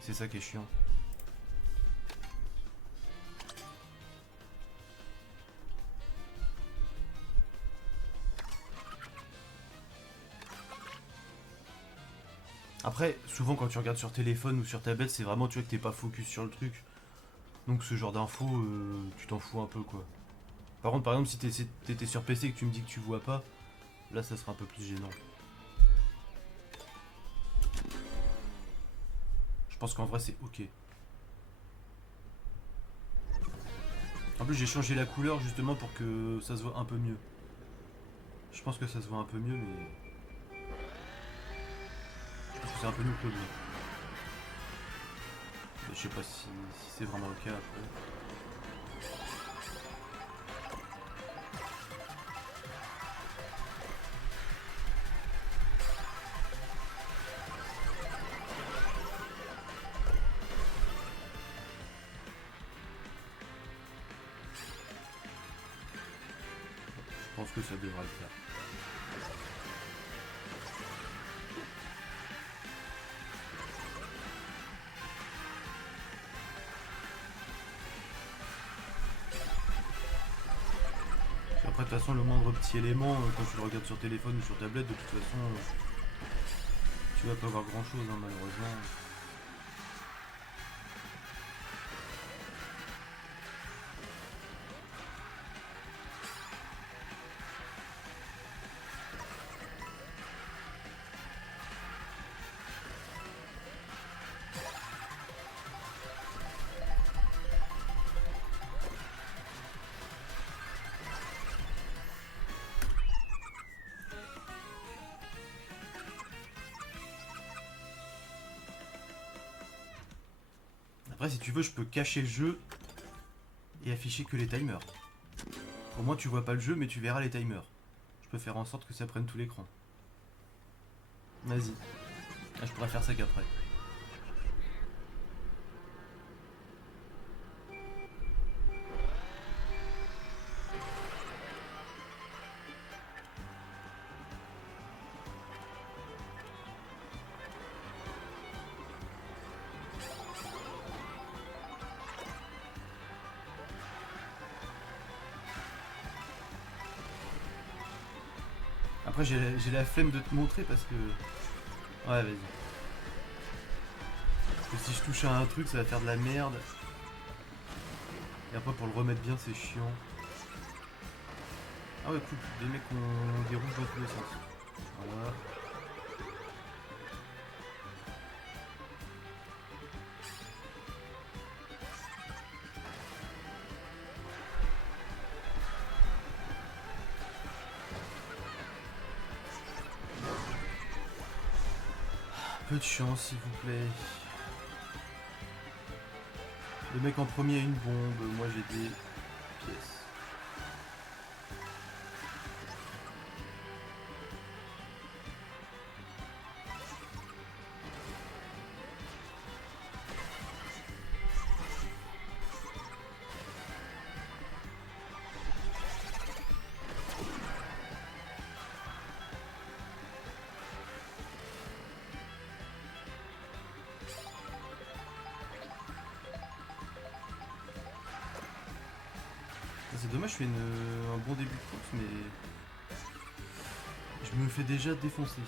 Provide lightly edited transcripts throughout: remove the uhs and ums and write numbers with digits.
C'est ça qui est chiant. Après, souvent quand tu regardes sur téléphone ou sur tablette, c'est vraiment tu vois que t'es pas focus sur le truc. Donc ce genre d'infos, tu t'en fous un peu quoi. Par contre, par exemple, si t'étais sur PC et que tu me dis que tu vois pas, là ça sera un peu plus gênant. Je pense qu'en vrai c'est ok. En plus j'ai changé la couleur justement pour que ça se voit un peu mieux. Je pense que ça se voit un peu mieux mais je pense que c'est un peu mieux que le bleu. Je sais pas si c'est vraiment ok après. Je pense que ça devra le faire. Après de toute façon le moindre petit élément quand tu le regardes sur téléphone ou sur tablette de toute façon tu vas pas voir grand chose malheureusement. Après si tu veux je peux cacher le jeu et afficher que les timers. Au moins tu vois pas le jeu mais tu verras les timers. Je peux faire en sorte que ça prenne tout l'écran. Vas-y. Ah, je pourrais faire ça qu'après. Après j'ai la flemme de te montrer parce que... Ouais vas-y. Parce que si je touche à un truc ça va faire de la merde. Et après pour le remettre bien c'est chiant. Ah ouais cool, des mecs ont des rouges dans tous les sens. Voilà. Un peu de chance s'il vous plaît. Le mec en premier a une bombe, moi j'ai des pièces. C'est dommage, je fais un bon début de course, mais je me fais déjà défoncer.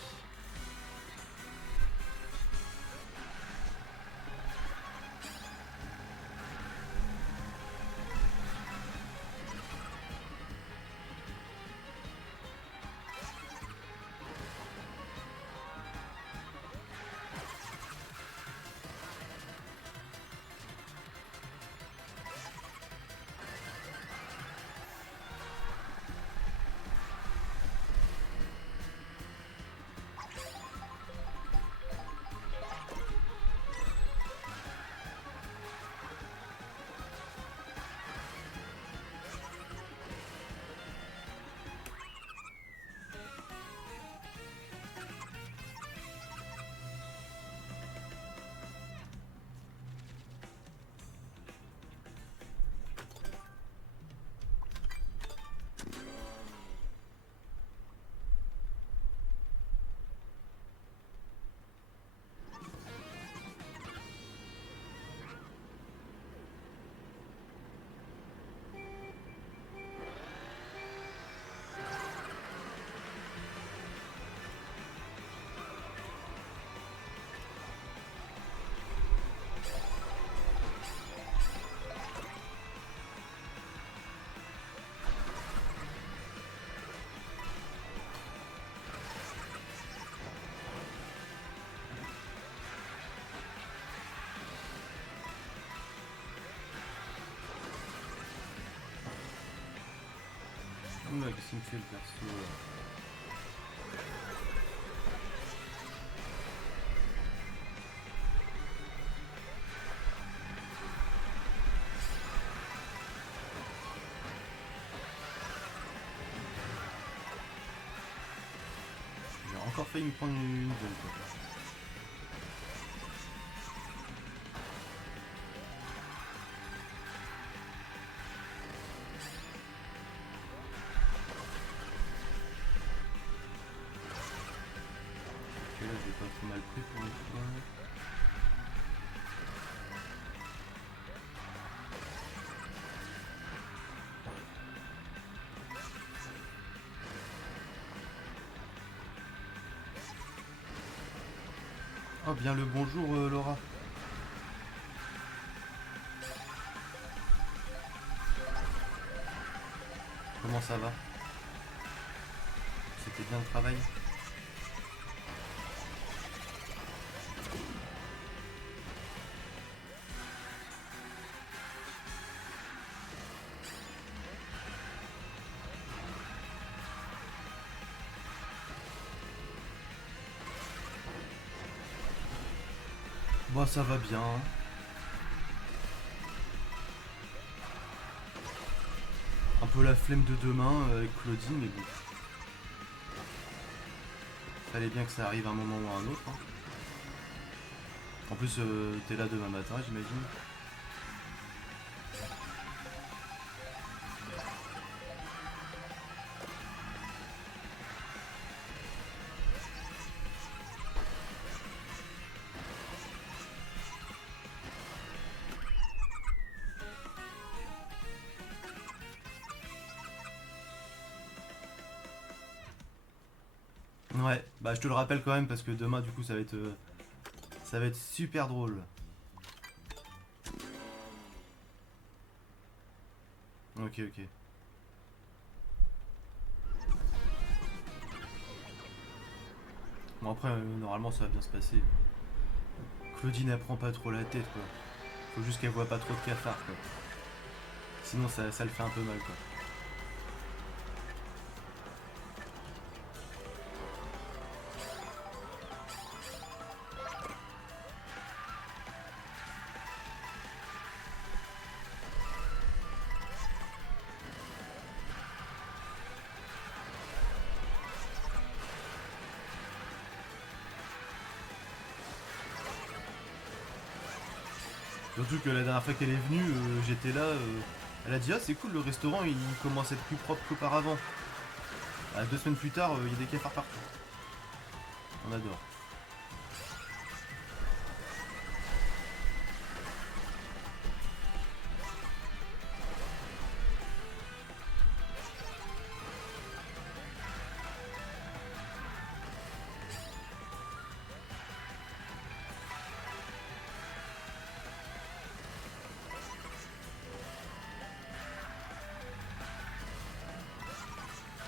qu'il me fait le perso. J'ai encore failli me prendre une gueule, quoi. Ok, là je l'ai pas trop mal pris pour une fois. Oh bien le bonjour Laura. Comment ça va? C'était bien le travail? Bon ça va bien. Hein. Un peu la flemme de demain avec Claudine, mais bon. Fallait bien que ça arrive à un moment ou à un autre. Hein. En plus, t'es là demain matin, j'imagine. Ouais, bah je te le rappelle quand même parce que demain du coup ça va être super drôle. Ok ok. Bon après normalement ça va bien se passer. Claudine elle prend pas trop la tête quoi. Faut juste qu'elle voit pas trop de cafards quoi. Sinon ça le fait un peu mal quoi. Surtout que la dernière fois qu'elle est venue, j'étais là, elle a dit ah c'est cool le restaurant il commence à être plus propre qu'auparavant. Ah, 2 semaines plus tard, il y a des cafards partout. On adore.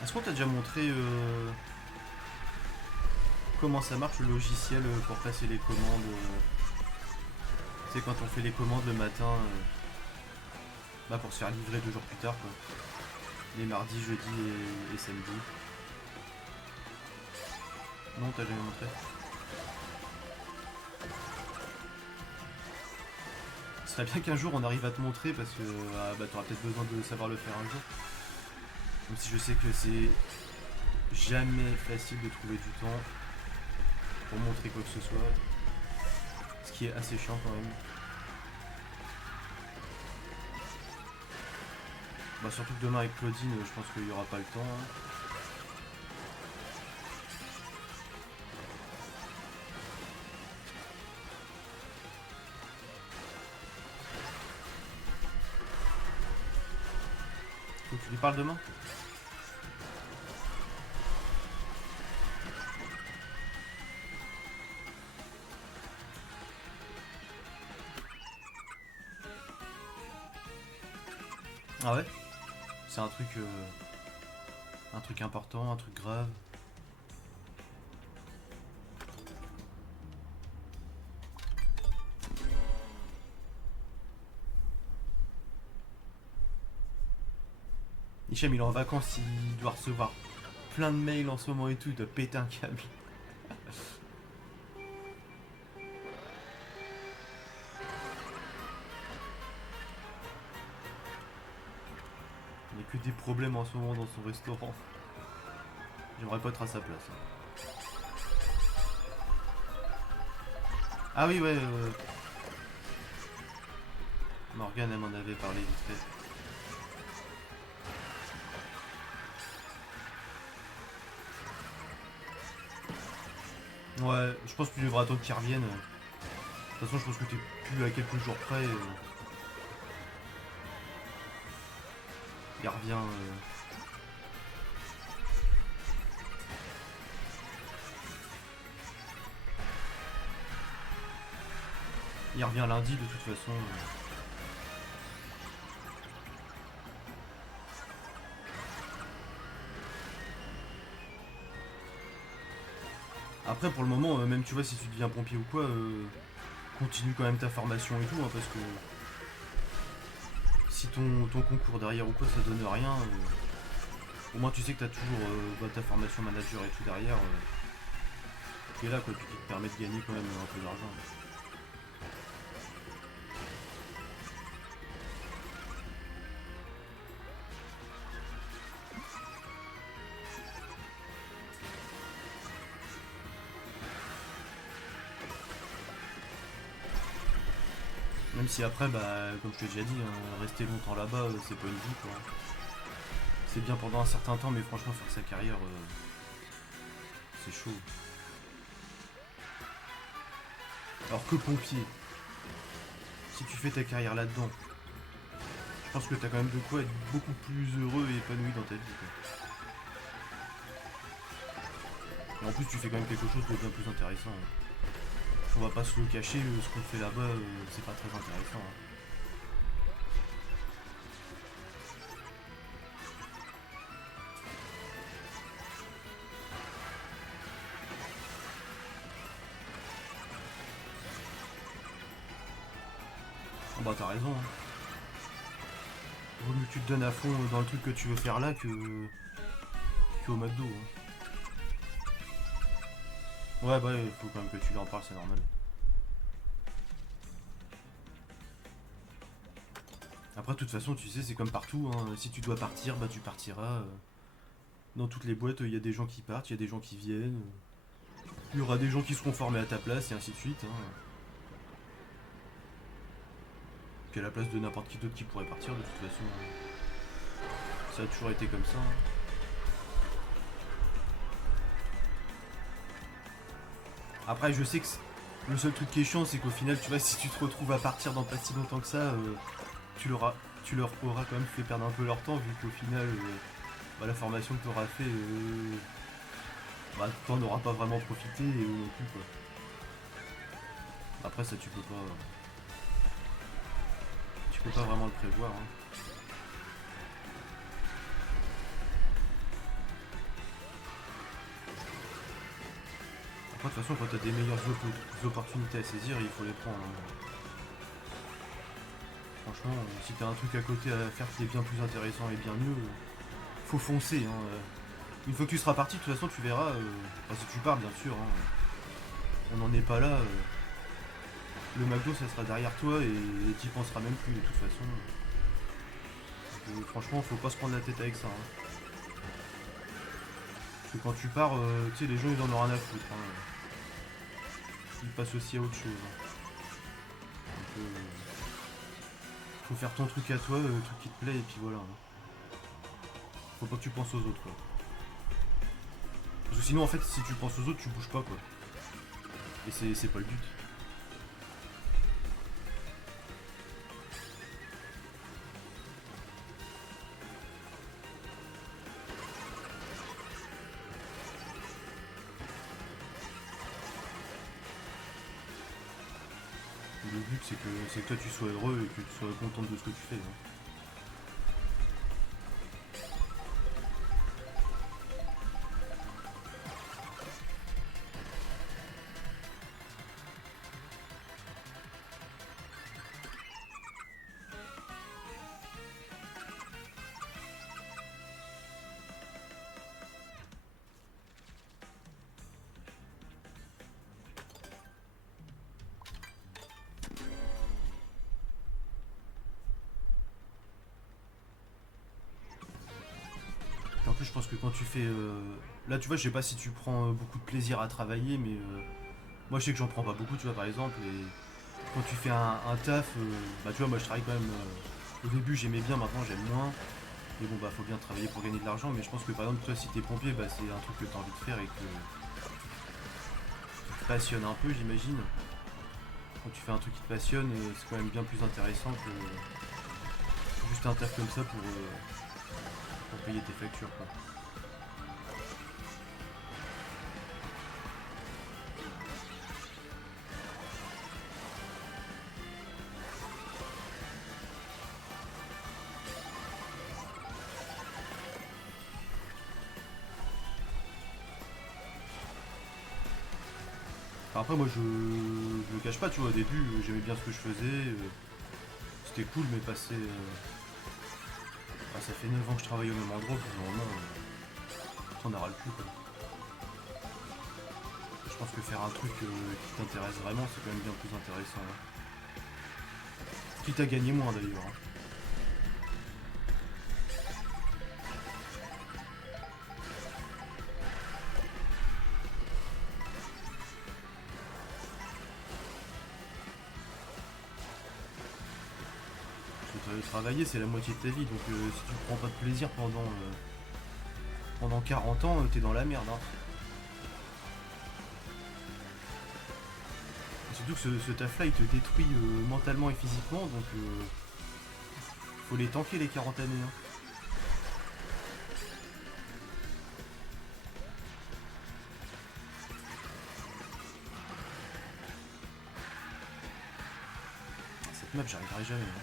Est-ce qu'on t'a déjà montré comment ça marche le logiciel pour passer les commandes tu sais quand on fait les commandes le matin bah pour se faire livrer 2 jours plus tard quoi. Les mardis, jeudis et samedis. Non t'as jamais montré. Ce serait bien qu'un jour on arrive à te montrer parce que bah, t'auras peut-être besoin de savoir le faire un jour. Même si je sais que c'est jamais facile de trouver du temps pour montrer quoi que ce soit. Ce qui est assez chiant quand même. Bah surtout que demain avec Claudine, je pense qu'il n'y aura pas le temps. Hein. Faut que tu lui parles demain. Ah ouais. C'est un truc important, un truc grave. Hicham il est en vacances, il doit recevoir plein de mails en ce moment et tout, il doit péter un câble. Il n'y a que des problèmes en ce moment dans son restaurant. J'aimerais pas être à sa place. Hein. Ah oui, ouais. Morgane, elle m'en avait parlé vite fait. Ouais, je pense que tu devras attendre qu'il revienne. De toute façon, je pense que t'es plus à quelques jours près. Il revient. Il revient lundi de toute façon. Après, pour le moment, même tu vois, si tu deviens pompier ou quoi, continue quand même ta formation et tout, hein, parce que si ton concours derrière ou quoi ça donne rien, au moins tu sais que t'as toujours ta formation manager et tout derrière qui est là, quoi, puis qui te permet de gagner quand même un peu d'argent. Même si après, bah, comme je t'ai déjà dit, hein, rester longtemps là-bas, c'est pas une vie, quoi. C'est bien pendant un certain temps, mais franchement, faire sa carrière, c'est chaud. Alors que pompier, si tu fais ta carrière là-dedans, je pense que t'as quand même de quoi être beaucoup plus heureux et épanoui dans ta vie, quoi. Et en plus, tu fais quand même quelque chose de bien plus intéressant. Hein. On va pas se le cacher, ce qu'on fait là-bas, c'est pas très intéressant. Hein. Oh bah t'as raison. Hein. Vaut mieux que tu te donnes à fond dans le truc que tu veux faire là que au McDo. Hein. Ouais bah il faut quand même que tu lui en parles, c'est normal. Après de toute façon tu sais c'est comme partout, hein. Si tu dois partir, bah tu partiras. Dans toutes les boîtes il y a des gens qui partent, il y a des gens qui viennent. Il y aura des gens qui seront formés à ta place et ainsi de suite. Hein. Qu'à la place de n'importe qui d'autre qui pourrait partir de toute façon. Ça a toujours été comme ça. Hein. Après je sais que le seul truc qui est chiant c'est qu'au final tu vois si tu te retrouves à partir dans pas si longtemps que ça, tu leur, tu leur auras quand même fait perdre un peu leur temps vu qu'au final bah, la formation que tu auras fait bah, t'en auras pas vraiment profité et eux non plus quoi. Après ça tu peux pas vraiment le prévoir. Hein. Après de toute façon quand t'as des meilleures opportunités à saisir il faut les prendre. Hein. Franchement si t'as un truc à côté à faire qui est bien plus intéressant et bien mieux, faut foncer. Hein. Une fois que tu seras parti de toute façon tu verras, enfin, si tu pars bien sûr, hein, on n'en est pas là. Le McDo ça sera derrière toi et t'y penseras même plus de toute façon. Donc, franchement faut pas se prendre la tête avec ça. Hein. Parce que quand tu pars, tu sais les gens ils en ont rien à foutre. Hein. Ils passent aussi à autre chose. Hein. Donc, faut faire ton truc à toi, le truc qui te plaît et puis voilà. Hein. Faut pas que tu penses aux autres quoi. Parce que sinon en fait si tu penses aux autres tu bouges pas quoi. Et c'est pas le but. Le but c'est que toi tu sois heureux et que tu sois contente de ce que tu fais. Hein. plus, je pense que quand tu fais. Là, tu vois, je sais pas si tu prends beaucoup de plaisir à travailler, mais moi, je sais que j'en prends pas beaucoup, tu vois, par exemple. Et quand tu fais un taf, bah, tu vois, moi, je travaille quand même. Au début, j'aimais bien, maintenant, j'aime moins. Mais bon, bah, faut bien travailler pour gagner de l'argent. Mais je pense que, par exemple, toi, si t'es pompier, bah, c'est un truc que t'as envie de faire et qui te passionne un peu, j'imagine. Quand tu fais un truc qui te passionne, c'est quand même bien plus intéressant que juste un taf comme ça pour payer tes factures, quoi. Enfin, après, moi, je le cache pas, tu vois, au début, j'aimais bien ce que je faisais. C'était cool, mais bah, ça fait 9 ans que je travaille au même endroit, puis normalement, t'en auras le cul, quoi. Je pense que faire un truc qui t'intéresse vraiment, c'est quand même bien plus intéressant, hein. Quitte à gagner moins, d'ailleurs, hein. Parce que travailler, c'est la moitié de ta vie, donc si tu prends pas de plaisir pendant 40 ans, t'es dans la merde, hein. Surtout que ce taf-là, il te détruit mentalement et physiquement, donc faut les tanker les 40 années, hein. Cette map, j'arriverai jamais, hein.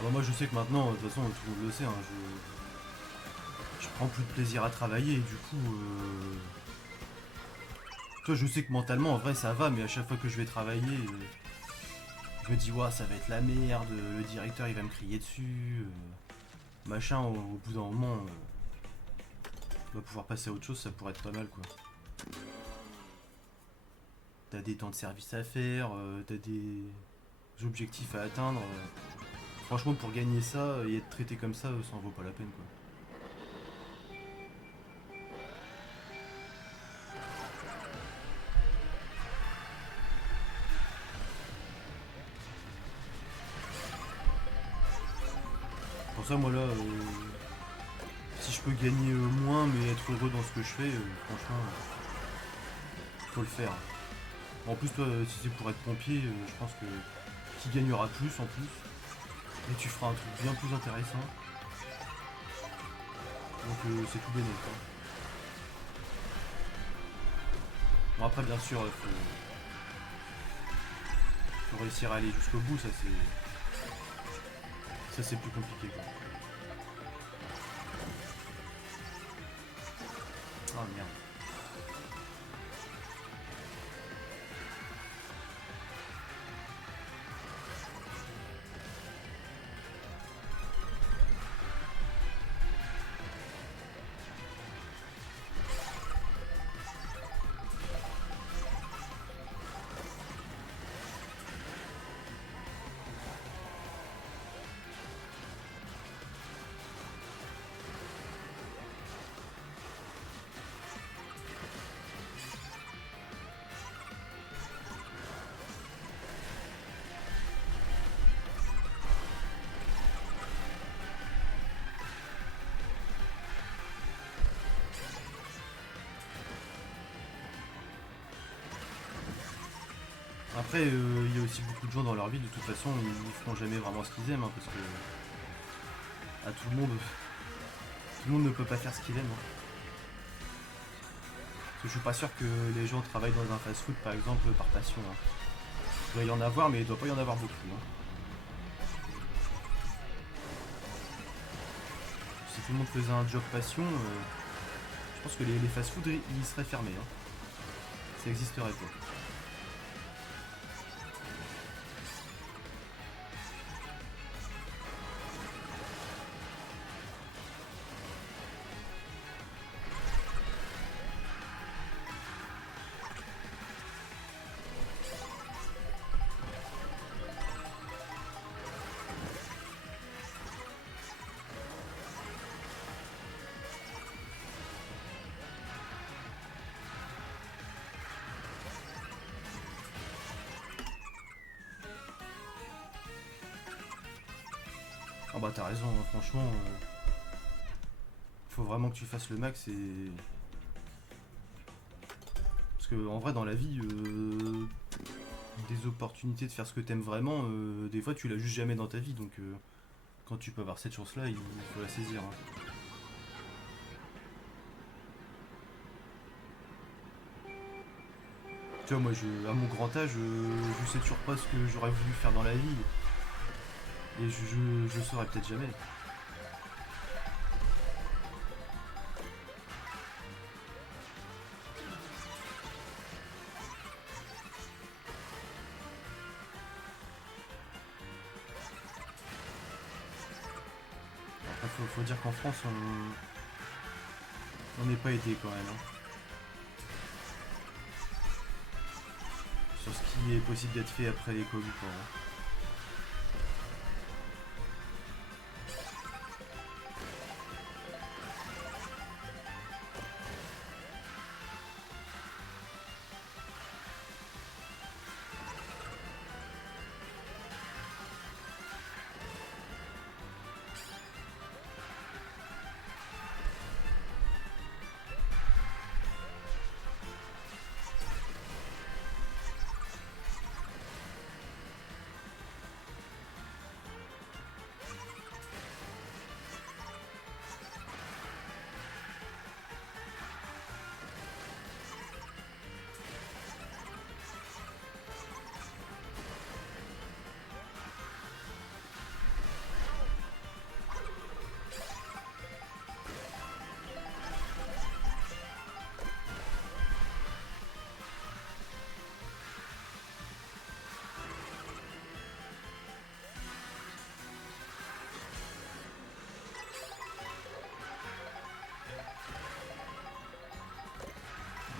Alors moi, je sais que maintenant, de toute façon, tout le monde le sait, hein, je prends plus de plaisir à travailler, et du coup, toi, je sais que mentalement, en vrai, ça va, mais à chaque fois que je vais travailler, je me dis, ouais, ça va être la merde, le directeur, il va me crier dessus, machin, au bout d'un moment, on va pouvoir passer à autre chose, ça pourrait être pas mal, quoi. T'as des temps de service à faire, t'as des objectifs à atteindre. Franchement, pour gagner ça et être traité comme ça en vaut pas la peine, quoi. Pour ça, moi là, si je peux gagner moins mais être heureux dans ce que je fais, franchement, faut le faire. En plus, toi, si c'est pour être pompier, je pense que tu gagneras plus en plus. Et tu feras un truc bien plus intéressant. Donc c'est tout bénéf, hein. Bon après bien sûr faut réussir à aller jusqu'au bout, ça c'est plus compliqué, quoi. Ah merde. Après, il y a aussi beaucoup de gens dans leur vie, de toute façon, ils feront jamais vraiment ce qu'ils aiment, hein, parce que à tout le monde ne peut pas faire ce qu'il aime, hein. Parce que je suis pas sûr que les gens travaillent dans un fast-food, par exemple, par passion, hein. Il doit y en avoir, mais il doit pas y en avoir beaucoup, hein. Si tout le monde faisait un job passion, je pense que les fast-food, ils seraient fermés, hein. Ça existerait pas. bah t'as raison, hein, franchement, faut vraiment que tu fasses le max et... Parce que en vrai dans la vie, des opportunités de faire ce que t'aimes vraiment, des fois tu l'as juste jamais dans ta vie, donc quand tu peux avoir cette chance là, il faut la saisir. Hein. Tu vois, moi à mon grand âge, je sais toujours pas ce que j'aurais voulu faire dans la vie, et je saurais peut-être jamais. Après, faut dire qu'en France, on n'est pas aidé quand même. Hein. Sur ce qui est possible d'être fait après l'école ou pas. Hein.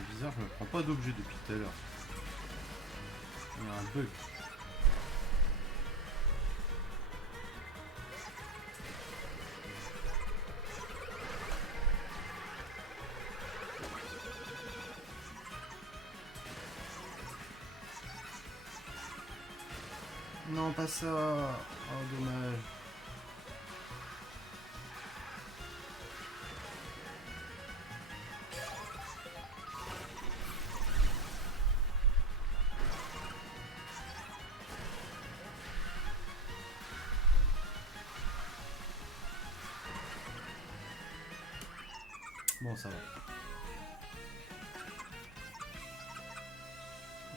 C'est bizarre, je me prends pas d'objet depuis tout à l'heure. Il y a un bug. Non, pas ça. Oh, dommage. Bon, ça va.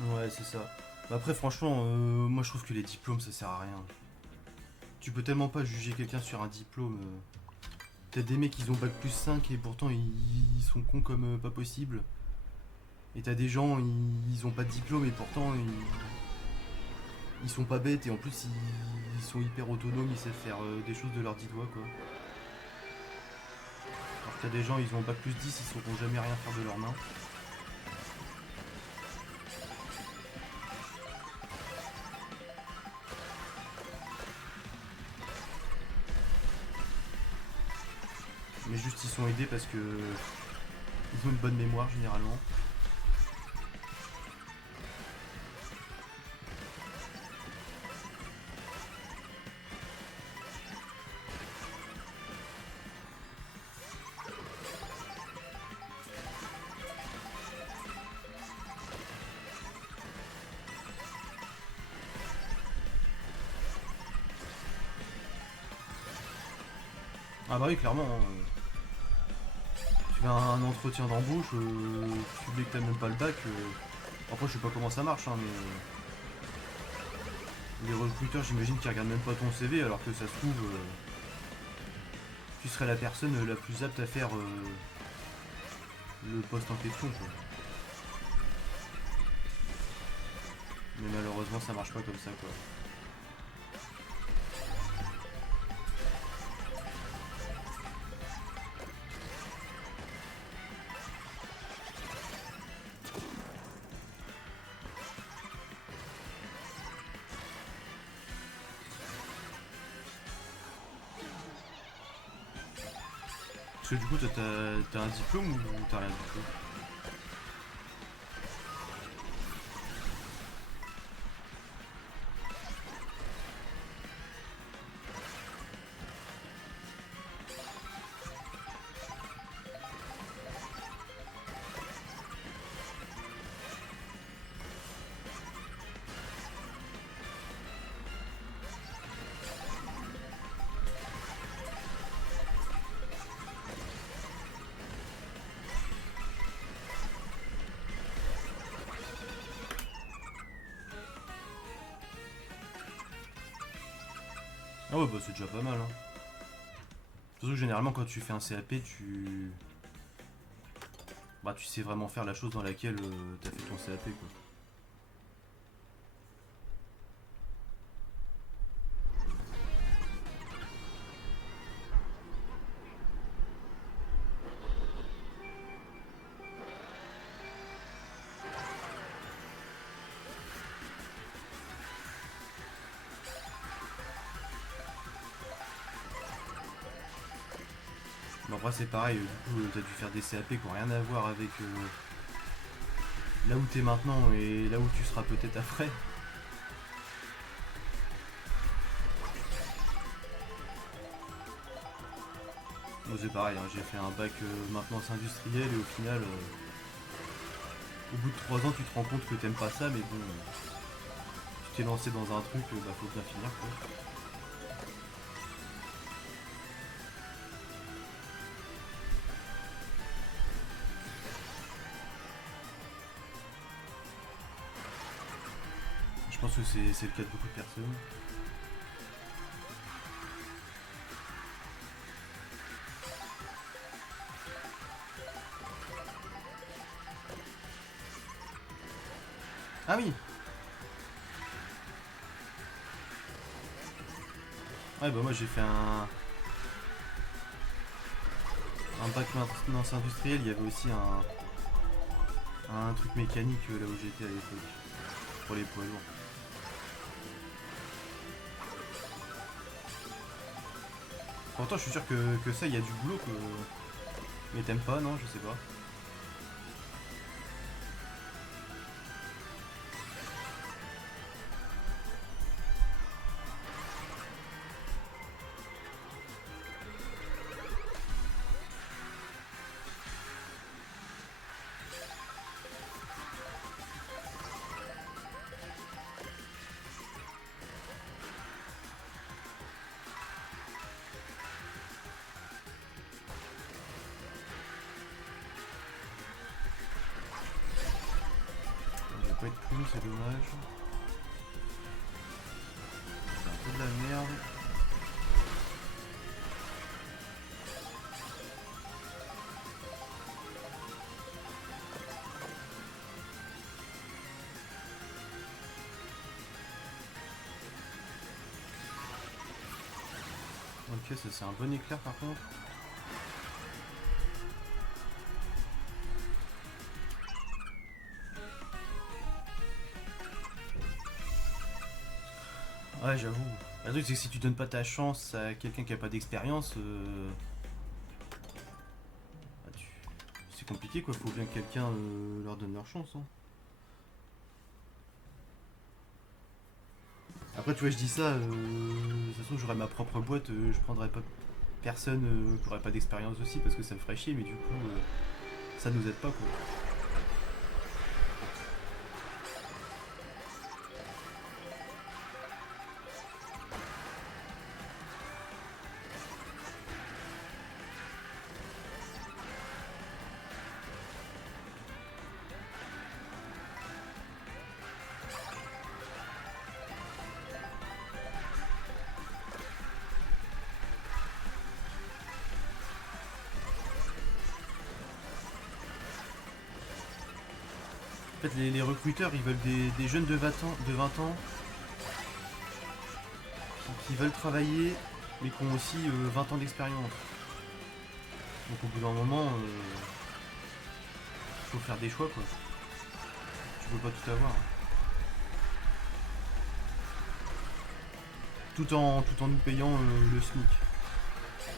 Ouais, c'est ça. Bah après, franchement, moi je trouve que les diplômes ça sert à rien. Tu peux tellement pas juger quelqu'un sur un diplôme. T'as des mecs qui ont bac plus 5 et pourtant ils sont cons comme pas possible. Et t'as des gens, ils ont pas de diplôme et pourtant ils sont pas bêtes et en plus ils sont hyper autonomes, ils savent faire des choses de leurs 10 doigts quoi. Alors que t'as des gens, ils ont bac plus 10, ils sauront jamais rien faire de leurs mains. Mais juste ils sont aidés parce que ils ont une bonne mémoire généralement. Ah bah oui, clairement. Tu fais un entretien d'embauche, tu dis que t'as même pas le bac. Après, je sais pas comment ça marche, hein, mais les recruteurs, j'imagine qu'ils regardent même pas ton CV, alors que ça se trouve, tu serais la personne la plus apte à faire le poste en question, quoi. Mais malheureusement, ça marche pas comme ça, quoi. Parce que du coup, t'as un diplôme ou t'as rien du tout? Ah ouais, bah c'est déjà pas mal. Hein. Surtout que généralement, quand tu fais un CAP, bah, tu sais vraiment faire la chose dans laquelle t'as fait ton CAP, quoi. Bon, après, c'est pareil, du coup, t'as dû faire des CAP qui n'ont rien à voir avec là où t'es maintenant et là où tu seras peut-être après. Moi, c'est pareil, hein, j'ai fait un bac maintenance industrielle et au final, au bout de 3 ans, tu te rends compte que t'aimes pas ça, mais bon, tu t'es lancé dans un truc, bah faut bien finir, quoi. Je pense que c'est le cas de beaucoup de personnes. Ah oui. Ouais, bah moi j'ai fait un bac maintenance industrielle, il y avait aussi un truc mécanique là où j'étais à l'époque, pour les poids lourds. Pourtant je suis sûr que ça, il y a du boulot, que... mais t'aimes pas, non, je sais pas. Je vais pas être clown, c'est dommage. C'est un peu de la merde. Ok, ça c'est un bon éclair par contre. Ouais, j'avoue. Le truc, c'est que si tu donnes pas ta chance à quelqu'un qui a pas d'expérience, bah, c'est compliqué, quoi. Faut bien que quelqu'un leur donne leur chance. Hein. Après, tu vois, je dis ça, de toute façon, j'aurais ma propre boîte, je prendrais pas personne qui aurait pas d'expérience aussi parce que ça me ferait chier, mais du coup, ça nous aide pas, quoi. En fait, les recruteurs, ils veulent des jeunes de 20 ans qui veulent travailler, mais qui ont aussi 20 ans d'expérience. Donc au bout d'un moment, faut faire des choix, quoi. Tu peux pas tout avoir. Hein. Tout en nous payant le SMIC.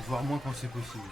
Voire moins quand c'est possible.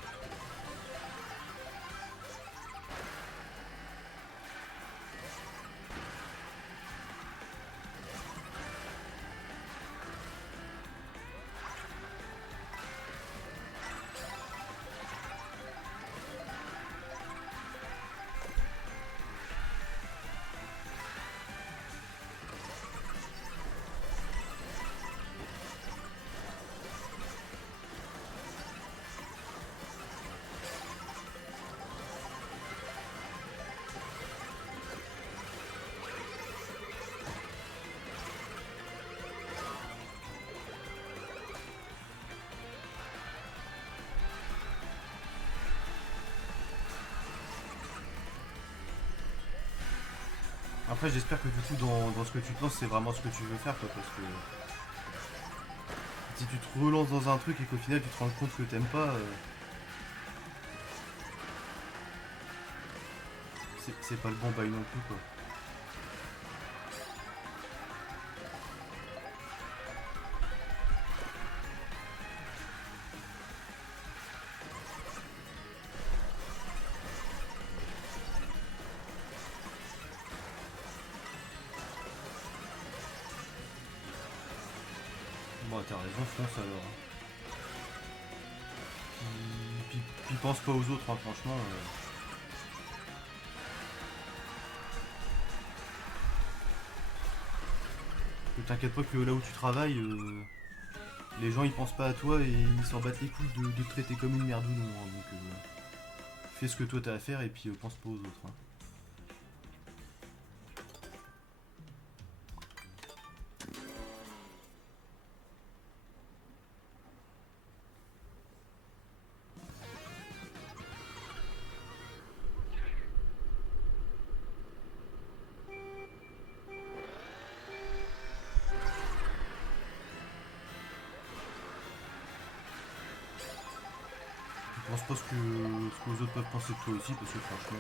Après, j'espère que du coup, dans ce que tu te lances, c'est vraiment ce que tu veux faire, quoi, parce que si tu te relances dans un truc et qu'au final tu te rends compte que t'aimes pas, c'est pas le bon bail non plus, quoi. Bon, t'as raison, fonce alors. Puis pense pas aux autres, hein, franchement. Ne t'inquiète pas que là où tu travailles, les gens ils pensent pas à toi et ils s'en battent les couilles de te traiter comme une merde ou non. Hein, donc fais ce que toi t'as à faire et puis pense pas aux autres. Hein. Je pense pas ce que les autres peuvent penser de toi aussi parce que franchement,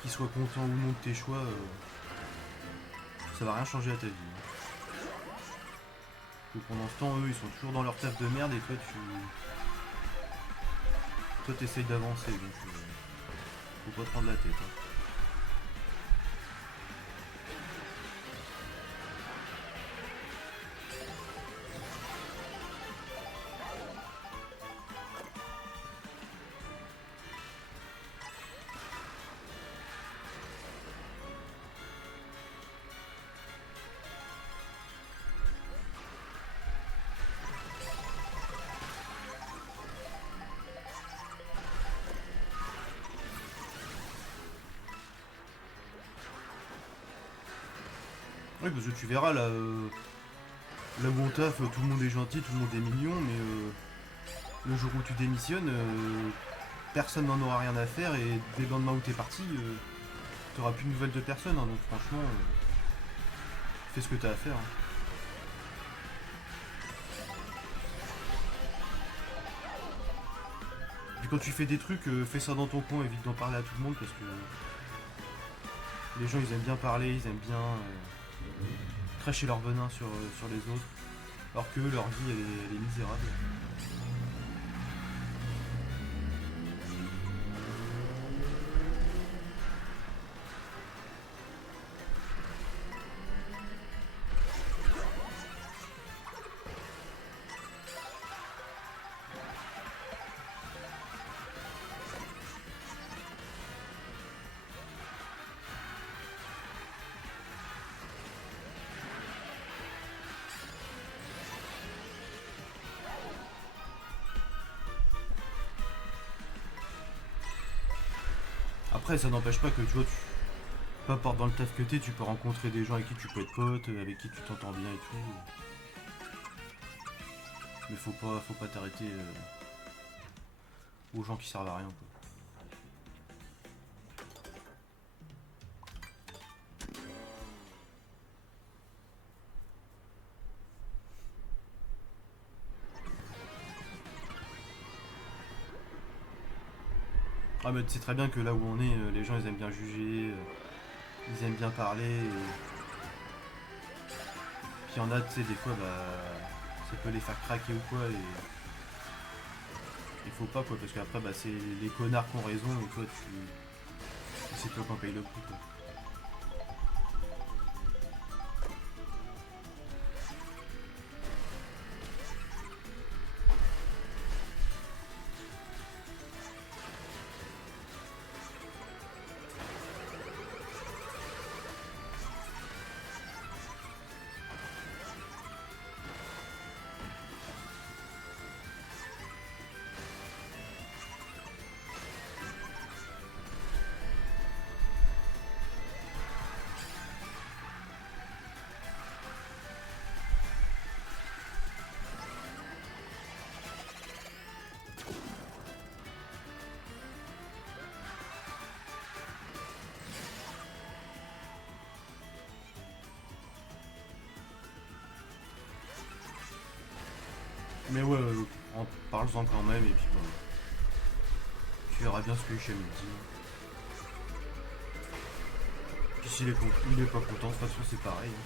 qu'ils soient contents ou non de tes choix, ça va rien changer à ta vie. Hein. Donc pendant ce temps, eux ils sont toujours dans leur taf de merde et toi t'essayes d'avancer donc faut pas te prendre la tête. Hein. Oui parce que tu verras là où on taffe, tout le monde est gentil, tout le monde est mignon, mais le jour où tu démissionnes, personne n'en aura rien à faire et dès le lendemain où t'es parti, t'auras plus de nouvelles de personne. Hein, donc franchement, fais ce que t'as à faire. Hein. Puis quand tu fais des trucs, fais ça dans ton coin, évite d'en parler à tout le monde parce que les gens ils aiment bien parler, ils aiment bien cracher leur venin sur les autres, alors que leur vie elle est misérable. Après ça n'empêche pas que tu vois, peu importe dans le taf que t'es, tu peux rencontrer des gens avec qui tu peux être pote, avec qui tu t'entends bien et tout. Mais faut pas t'arrêter aux gens qui servent à rien. Quoi. Ah mais tu sais très bien que là où on est, les gens ils aiment bien juger, ils aiment bien parler. Puis il y en a, tu sais, des fois, ça peut les faire craquer ou quoi. Et il faut pas quoi, parce qu'après, c'est les connards qui ont raison et toi, c'est toi qui en paye le prix. Quoi. parle-en quand même et puis bon. Tu verras bien ce que Hicham il dit. Puis s'il est, il est pas content, de toute façon c'est pareil. Hein.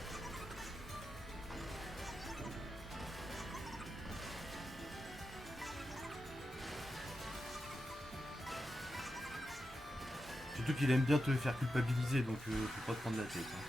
Surtout qu'il aime bien te faire culpabiliser, donc faut pas te prendre la tête. Hein.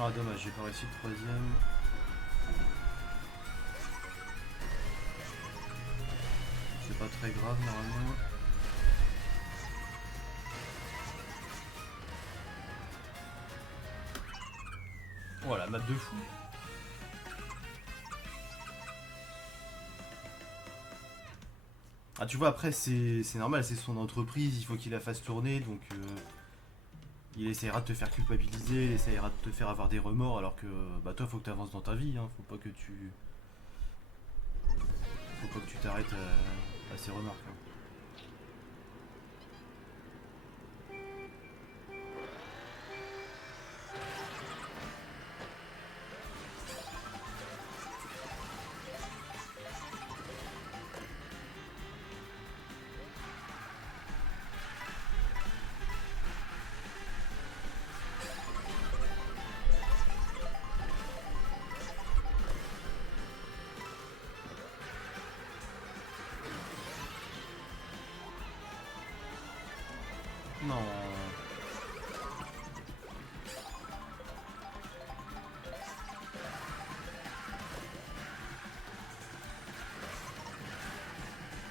Ah dommage, j'ai pas réussi le troisième. C'est pas très grave normalement. Voilà, map de fou. Ah tu vois après c'est normal, c'est son entreprise, il faut qu'il la fasse tourner donc il essaiera de te faire culpabiliser, il essaiera de te faire avoir des remords alors que bah toi faut que tu avances dans ta vie, hein. Faut pas que tu t'arrêtes à ces remarques. Hein. Non.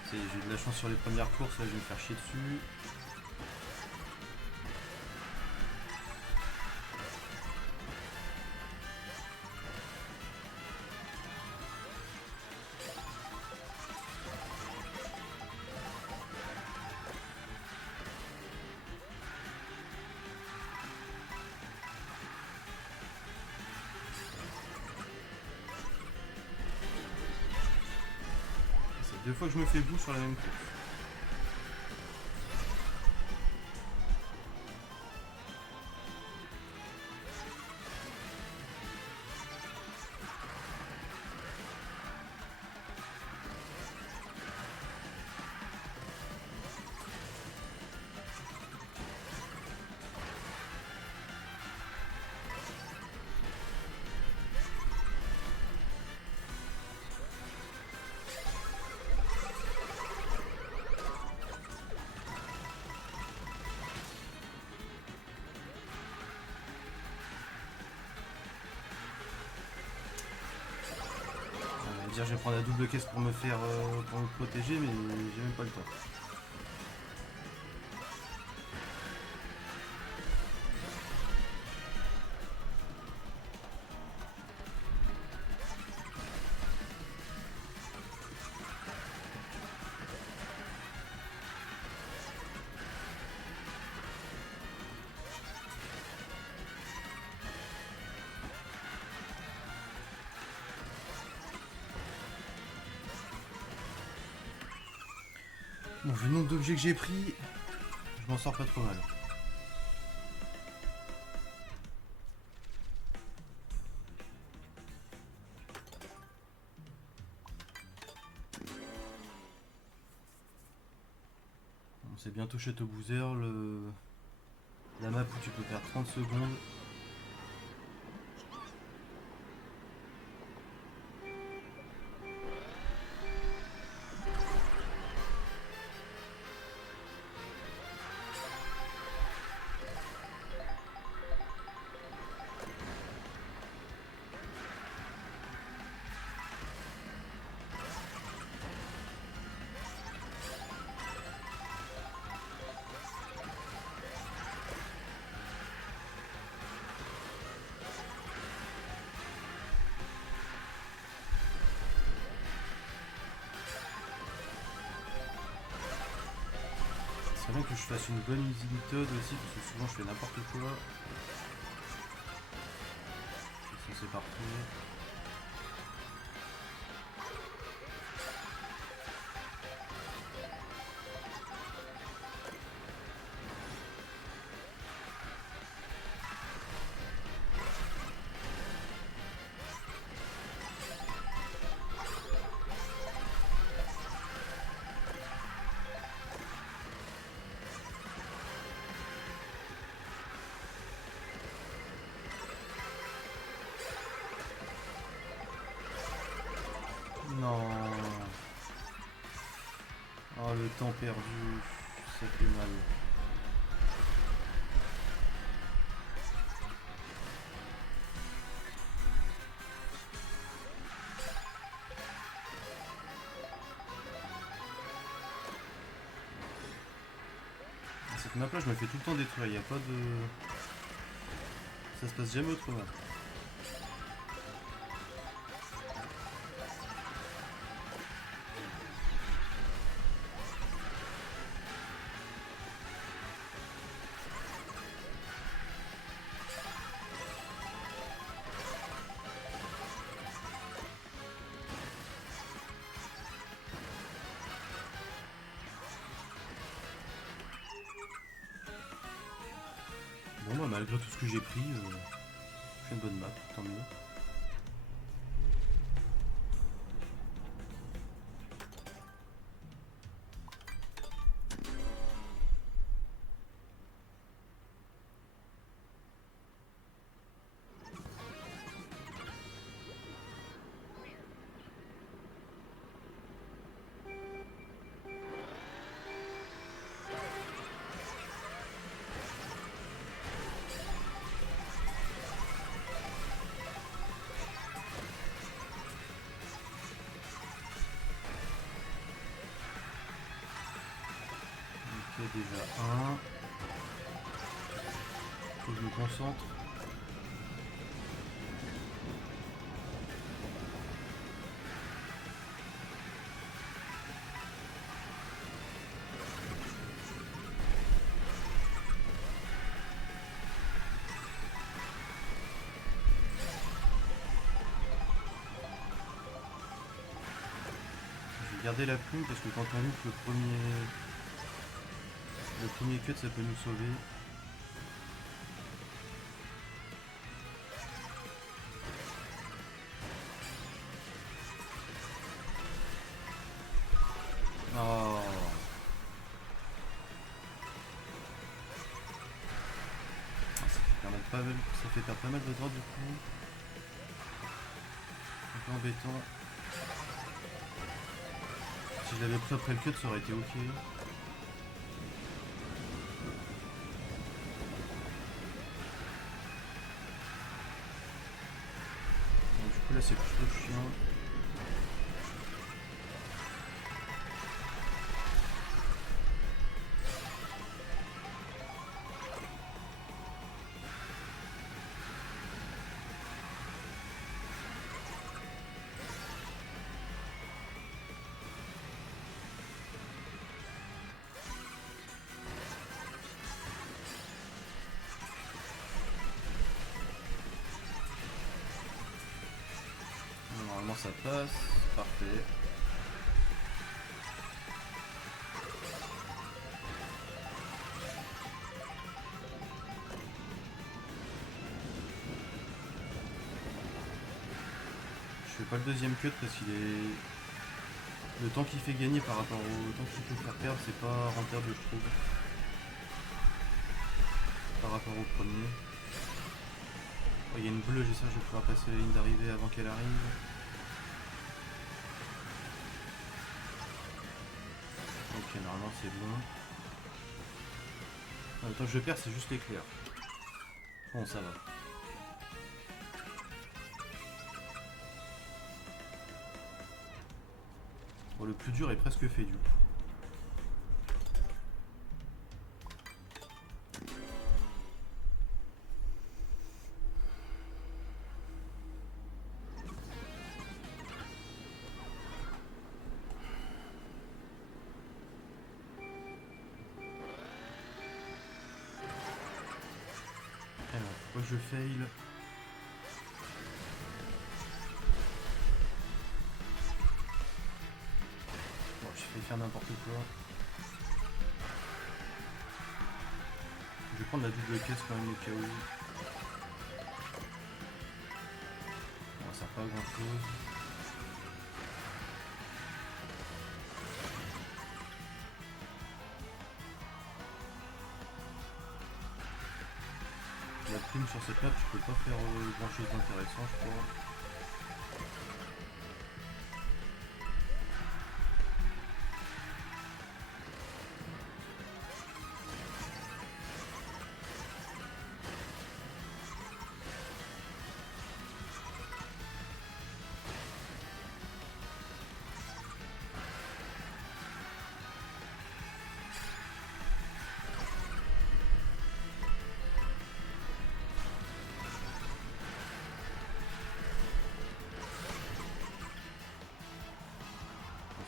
J'ai de la chance sur les premières courses, là je vais me faire chier dessus. C'est 2 fois que je me fais bout sur la même course. Je vais prendre la double caisse pour me faire pour me protéger mais j'ai même pas le temps. Bon, vu le nombre d'objets que j'ai pris, je m'en sors pas trop mal. Bon, c'est bientôt Château Boozer, la map où tu peux faire 30 secondes. bien que je fasse une bonne easy méthode aussi, parce que souvent je fais n'importe quoi. Ça c'est parfait. Non. Oh, le temps perdu, ça fait mal. Cette map là, je me fais tout le temps détruire, il n'y a pas de... Ça se passe jamais autrement. Bon bah malgré tout ce que j'ai pris, je fais une bonne map, tant mieux. Ok, déjà un. Faut que je me concentre. Je vais garder la plume parce que quand on loupe le premier cut, ça peut nous sauver. Oh. Ça fait perdre pas mal de droits du coup. Un peu embêtant. Si je l'avais pris après le cut, ça aurait été ok. Donc, du coup là c'est plutôt chiant. Normalement ça passe, parfait. Je fais pas le deuxième cut parce qu'il est... Le temps qu'il fait gagner par rapport au temps qu'il peut faire perdre, c'est pas rentable je trouve. Par rapport au premier. Oh, il y a une bleue, j'espère que je vais pouvoir passer la ligne d'arrivée avant qu'elle arrive. Ok, normalement c'est bon. Le temps que je perds, c'est juste l'éclair. Bon, ça va. Bon, le plus dur est presque fait du coup. Alors, pourquoi je fail? Bon, j'ai fait faire n'importe quoi. Je vais prendre la double caisse quand même au cas où. Bon, ça sert pas à grand chose. La prime sur cette map, tu peux pas faire grand chose d'intéressant, je crois.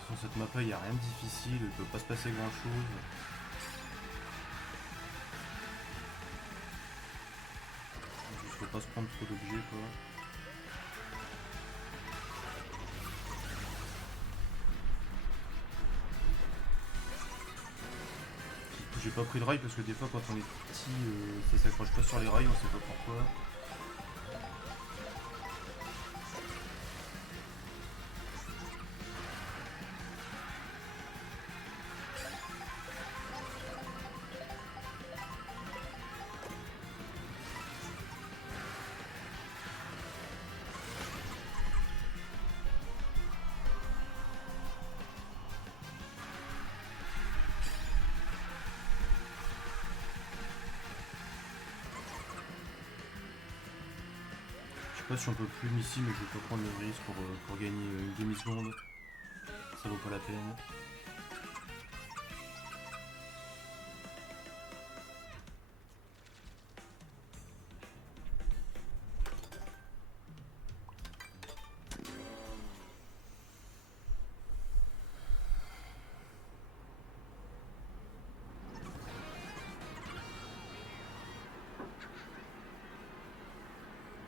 Sur cette map là, il n'y a rien de difficile, il peut pas se passer grand chose. Il faut pas se prendre trop d'objets quoi. J'ai pas pris de rail parce que des fois quand on est petit ça s'accroche pas sur les rails, on sait pas pourquoi. Je sais pas si on peut plume ici, mais je vais pas prendre le risque pour gagner une demi-seconde. Ça vaut pas la peine.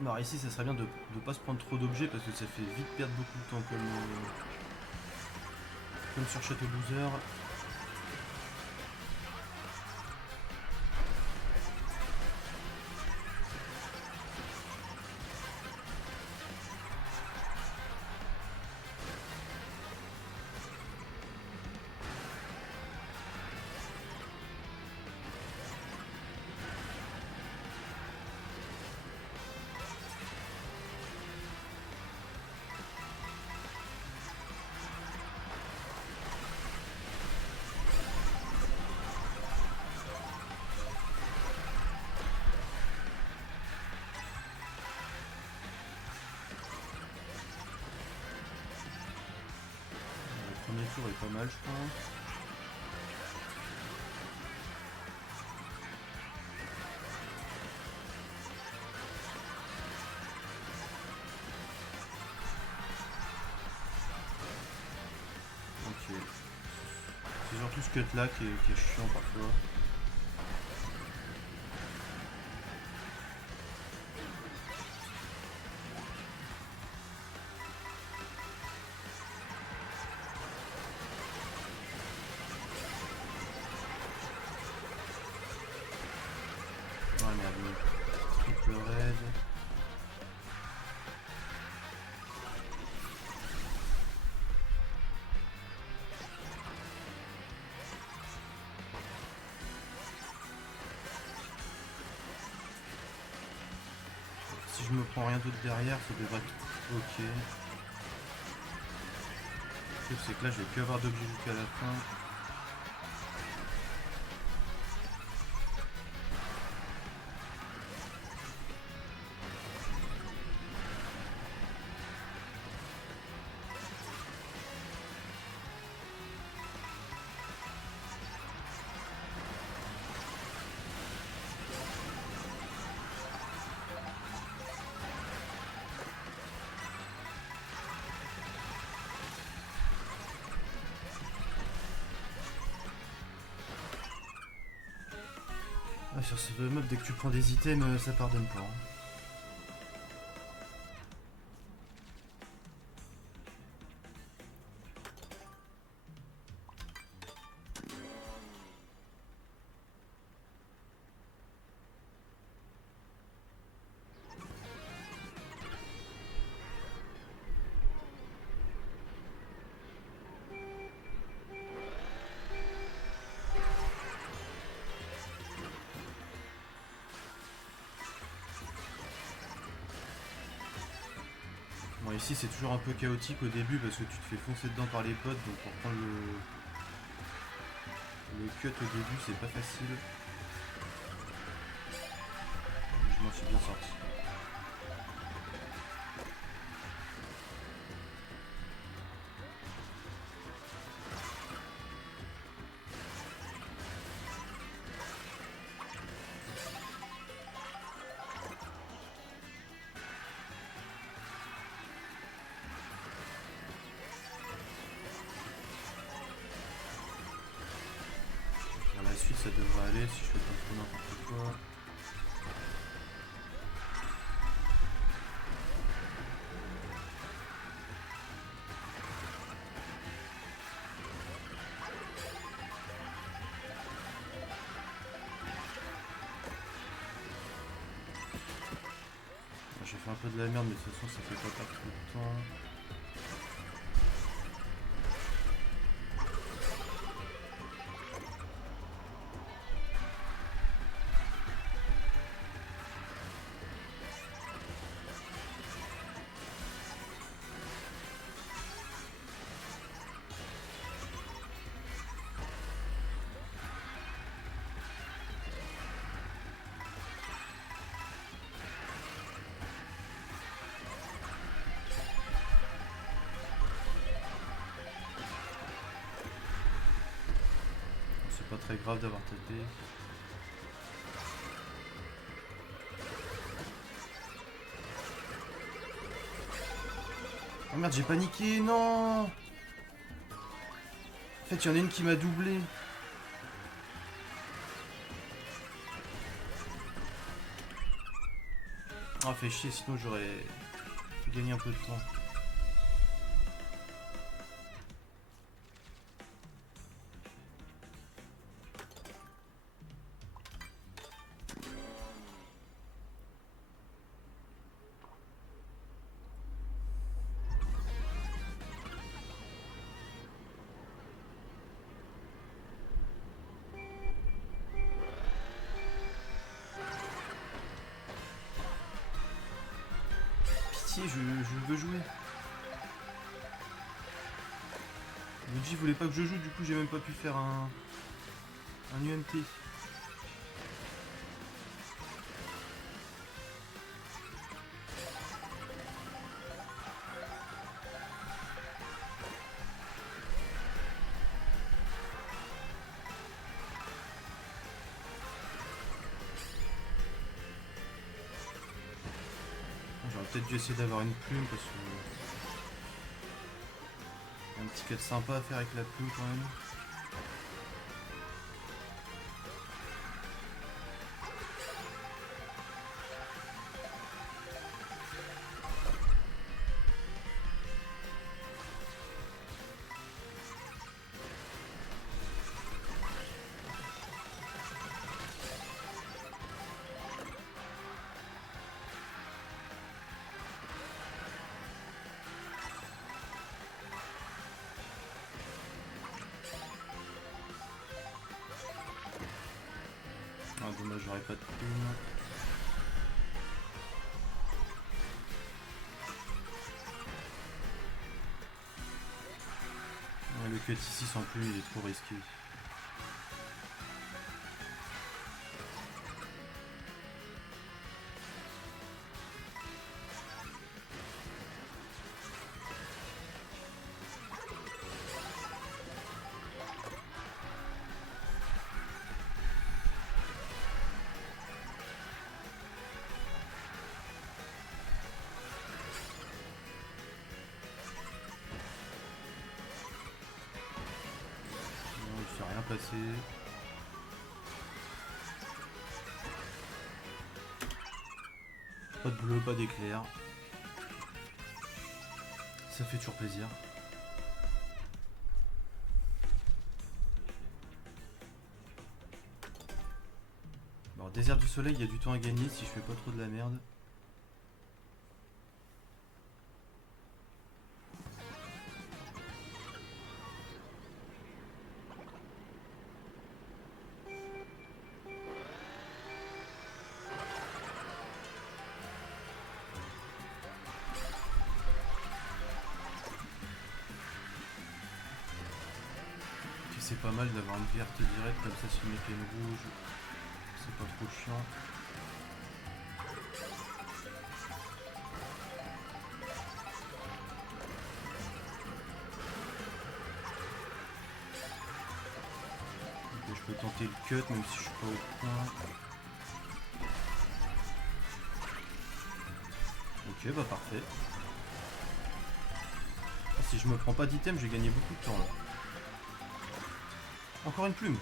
Alors ici ça serait bien de pas se prendre trop d'objets parce que ça fait vite perdre beaucoup de temps comme sur Château Boozer. Le premier tour est pas mal je pense. Ok. C'est surtout ce cut là qui est chiant parfois. Ah merde, triple raid. Si je me prends rien d'autre derrière, ça devrait être ok. Le truc c'est que là je vais plus avoir d'objets jusqu'à la fin. Ah, sur ce mode, dès que tu prends des items, ça pardonne pas. Hein. Bon, ici c'est toujours un peu chaotique au début parce que tu te fais foncer dedans par les potes, donc pour prendre le cut au début c'est pas facile. Mais je m'en suis bien sorti. Pour la suite ça devrait aller si je fais pas trop n'importe quoi. J'ai fait un peu de la merde mais de toute façon ça fait pas perdre trop de temps. C'est pas très grave d'avoir tapé. Oh merde, j'ai paniqué, non! En fait, il y en a une qui m'a doublé. Ah, fait chier, sinon j'aurais pu gagner un peu de temps. Pitié, je veux jouer. Luigi voulait pas que je joue, du coup j'ai même pas pu faire un UMT. J'aurais peut-être dû essayer d'avoir une plume parce que... un petit cut sympa à faire avec la plume quand même. Ah dommage, j'aurais pas de plume. Ouais, le cut ici sans plume il est trop risqué. Non, il s'est rien passé. Pas de bleu, pas d'éclair. Ça fait toujours plaisir. Bon, désert du soleil, il y a du temps à gagner si je fais pas trop de la merde. C'est pas mal d'avoir une verte directe comme ça si le mec est une rouge, c'est pas trop chiant. Ok, je peux tenter le cut même si je suis pas au point. Ok, bah parfait. Ah, si je me prends pas d'item, je vais gagner beaucoup de temps là. Encore une plume.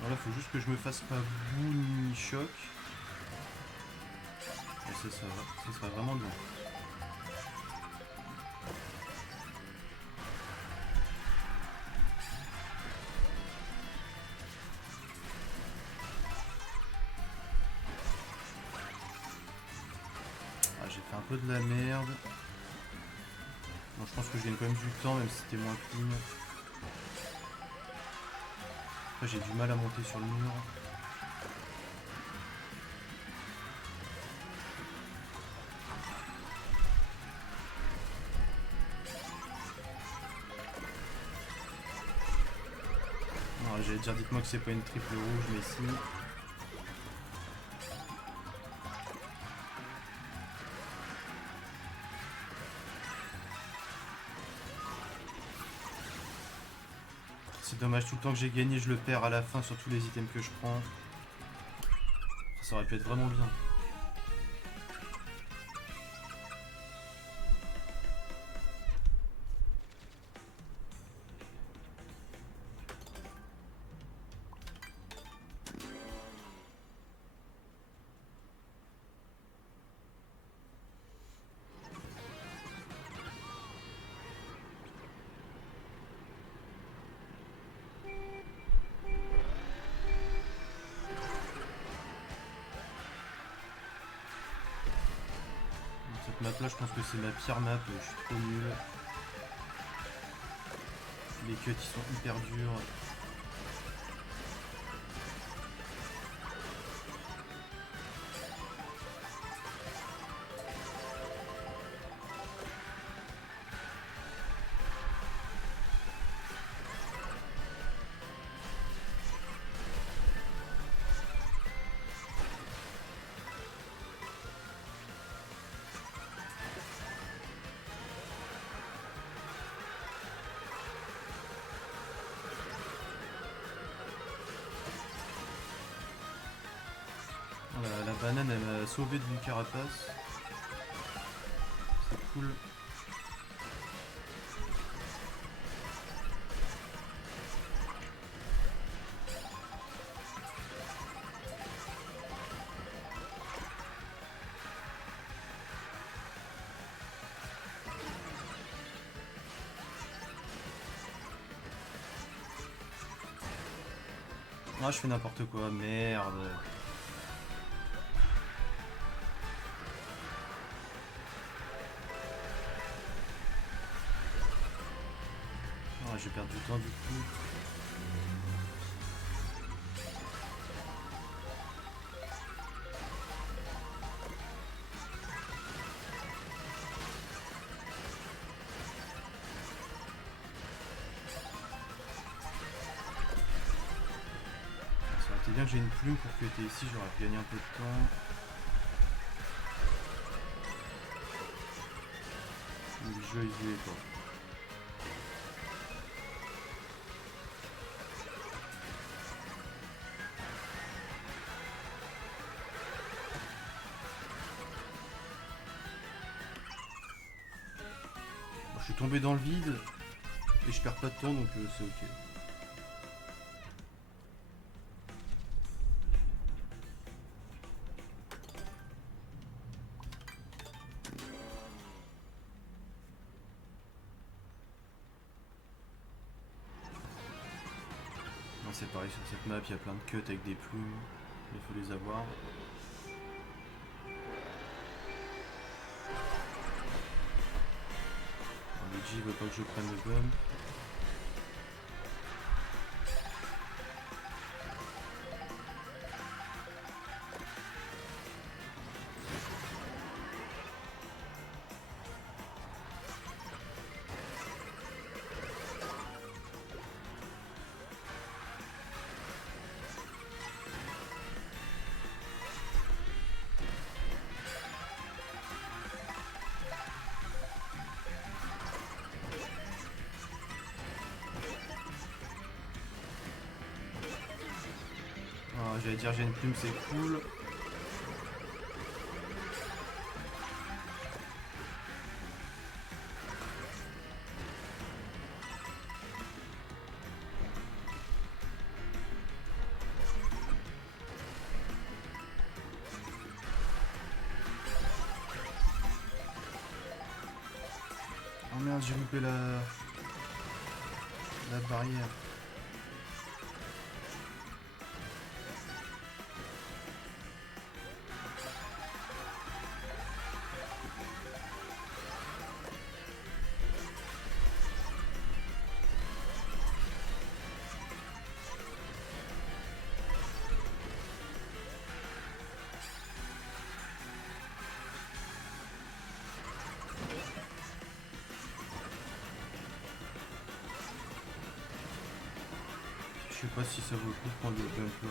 Voilà, faut juste que je me fasse pas boue ni choc. Et ça va, ça serait vraiment bien. Ah, j'ai fait un peu de la merde. Bon, je pense que je gagne quand même du temps, même si c'était moins clean. Après, j'ai du mal à monter sur le mur. J'allais dire, dites-moi que c'est pas une triple rouge, mais si. C'est dommage, tout le temps que j'ai gagné, je le perds à la fin sur tous les items que je prends. Ça aurait pu être vraiment bien. Cette map là, je pense que c'est ma pire map, je suis trop nul. Les cuts ils sont hyper durs. La banane elle m'a sauvé d'une carapace. C'est cool. Ah, je fais n'importe quoi, merde. Ah, j'ai perdu du temps du coup. Ça aurait été bien que j'ai une plume pour que t'es ici, j'aurais pu gagner un peu de temps. Le jeu il est quoi. Bon, je suis tombé dans le vide et je perds pas de temps donc c'est ok. C'est pareil sur cette map, il y a plein de cuts avec des plumes, il faut les avoir. Luigi veut pas que je prenne le bump. J'allais dire j'ai une plume, c'est cool. Oh merde, j'ai loupé la barrière. Je sais pas si ça vaut le coup de prendre le bump là.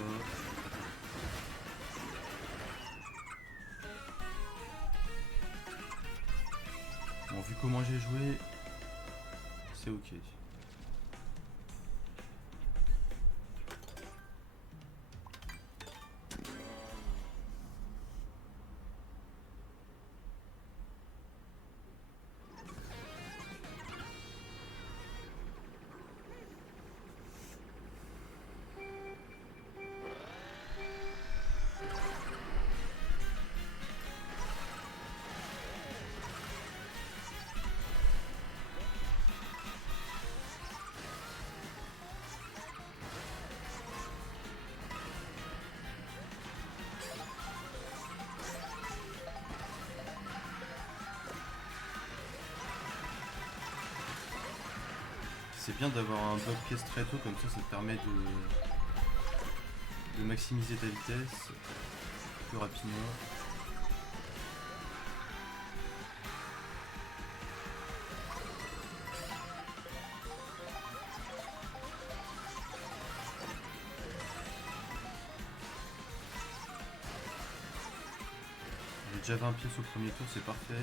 Bon, vu comment j'ai joué, c'est ok. C'est bien d'avoir un bloc pièce très tôt, comme ça te permet de maximiser ta vitesse plus rapidement. J'ai déjà 20 pièces au premier tour, c'est parfait.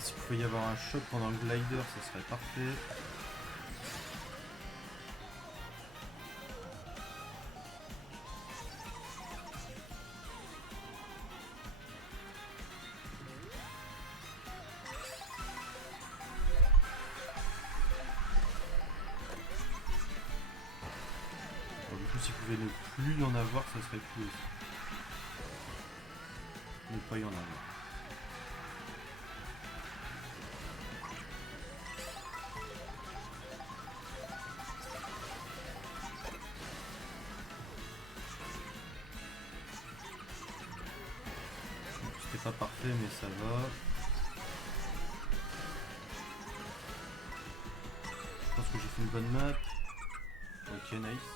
S'il pouvait y avoir un choc pendant le glider, ça serait parfait. Bon, du coup, s'il pouvait ne plus y en avoir, ça serait cool aussi. Ne pas y en avoir. C'était pas parfait, mais ça va. Je pense que j'ai fait une bonne map. Ok, nice.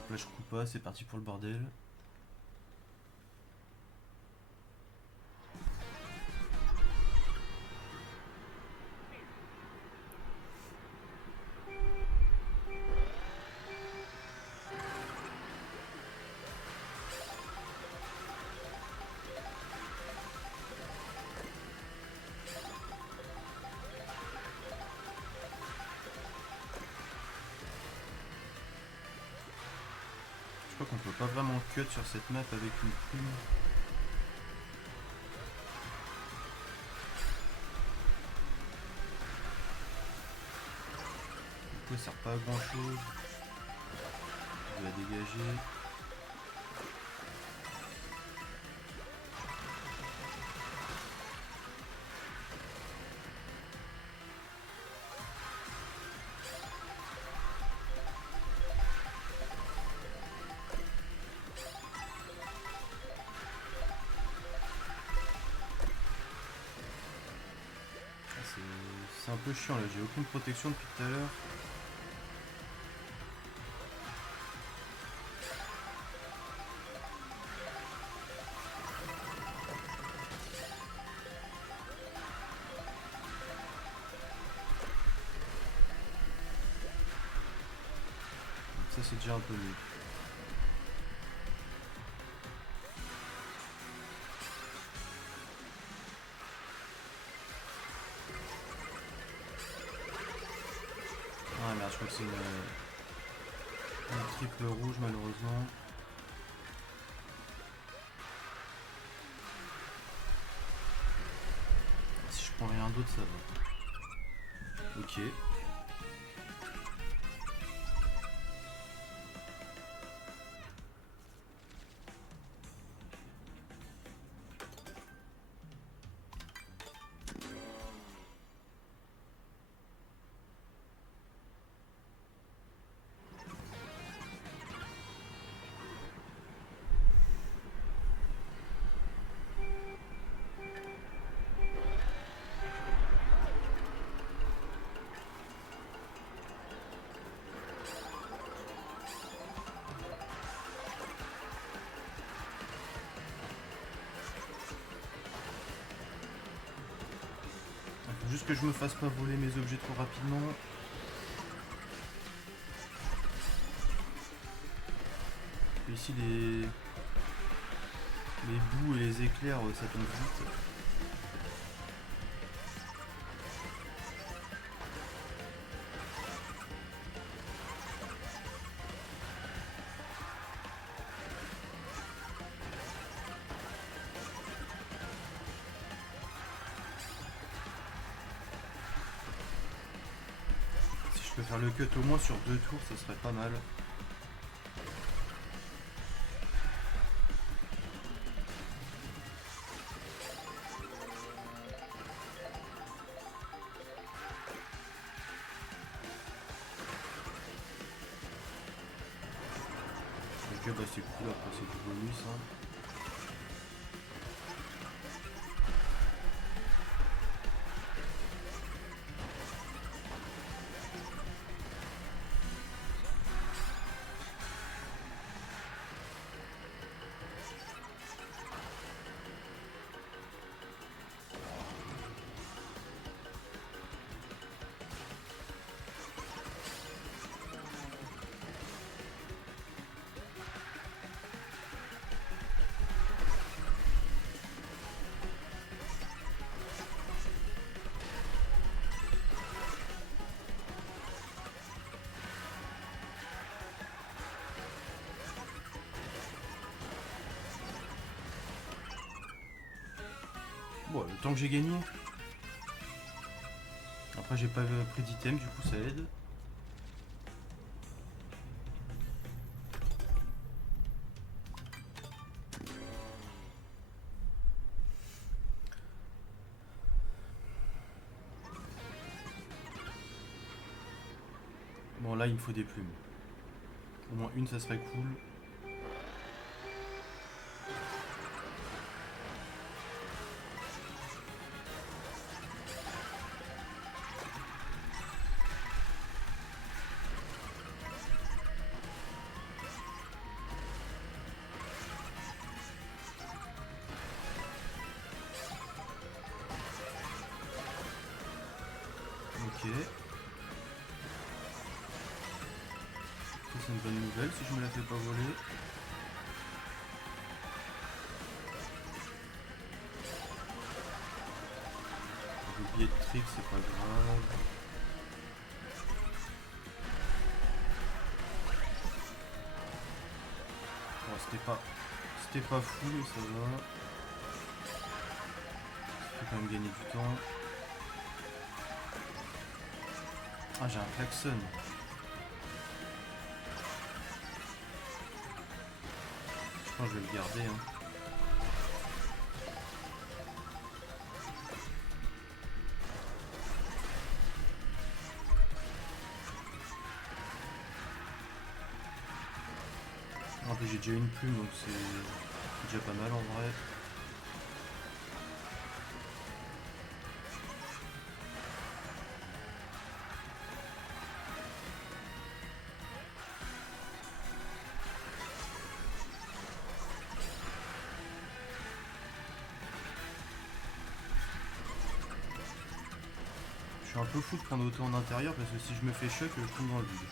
Donc là je coupe pas, c'est parti pour le bordel. Je crois qu'on peut pas vraiment cut sur cette map avec une plume. Du coup, ça sert pas à grand chose. Je vais la dégager. C'est un peu chiant là, j'ai aucune protection depuis tout à l'heure. Donc ça c'est déjà un peu mieux. Ah merde, je crois que c'est une triple rouge malheureusement. Si je prends rien d'autre ça va. Ok. Faut juste que je me fasse pas voler mes objets trop rapidement. Et ici les bouts et les éclairs ça tombe vite. Je peux faire le cut au moins sur 2 tours, ça serait pas mal. Ok, bah c'est cool, après c'est du bonus hein. Bon, le temps que j'ai gagné. Après j'ai pas pris d'item, du coup ça aide. Bon là il me faut des plumes. Au moins une ça serait cool. Ok. Ça c'est une bonne nouvelle si je me la fais pas voler. Le billet de trick c'est pas grave. C'était pas fou, mais ça va. Ça fait quand même gagner du temps. Ah, j'ai un klaxon. Je pense que je vais le garder. Hein. En plus j'ai déjà une plume donc c'est déjà pas mal en vrai. Je suis un peu fou de prendre autant en intérieur parce que si je me fais choc, je tombe dans le vide.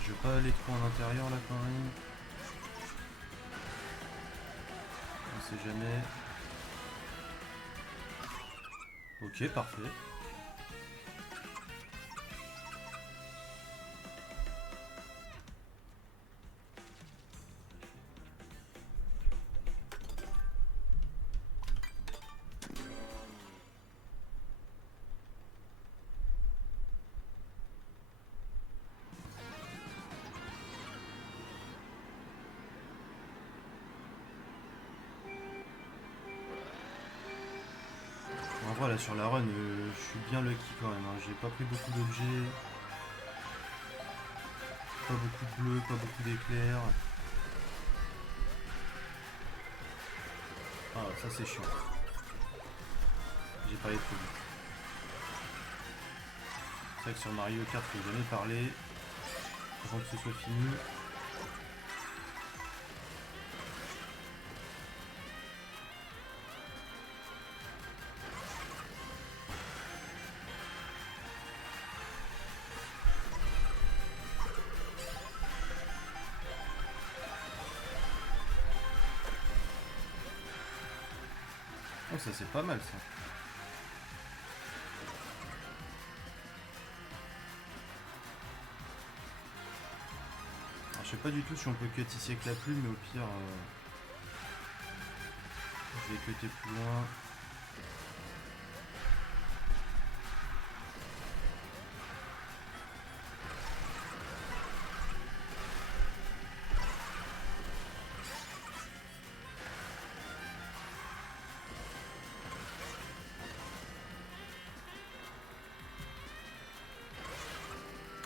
Je vais pas aller trop en intérieur là quand même. On sait jamais. Ok, parfait. En vrai là sur la run, je suis bien lucky quand même. Hein. J'ai pas pris beaucoup d'objets. Pas beaucoup de bleu, pas beaucoup d'éclairs. Ah ça c'est chiant. J'ai parlé trop vite. C'est vrai que sur Mario Kart faut jamais parler avant que ce soit fini. Oh ça c'est pas mal ça. Alors, je sais pas du tout si on peut cut ici avec la plume, mais au pire je vais cutter plus loin.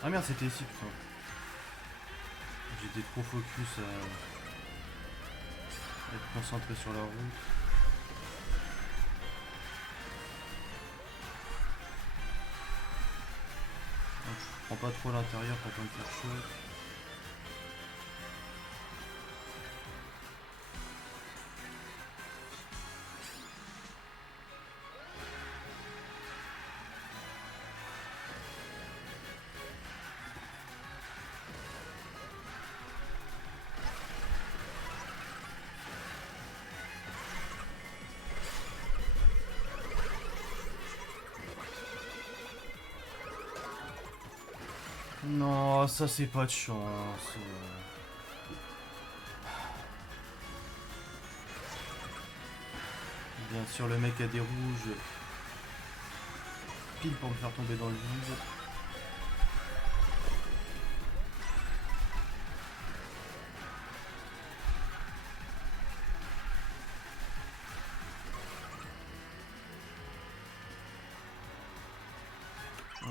Ah merde c'était ici putain. J'étais trop focus à être concentré sur la route. Donc, je prends pas trop l'intérieur pour pas me faire chaud. Non, ça c'est pas de chance. Bien sûr, le mec a des rouges. Pile pour me faire tomber dans le vide.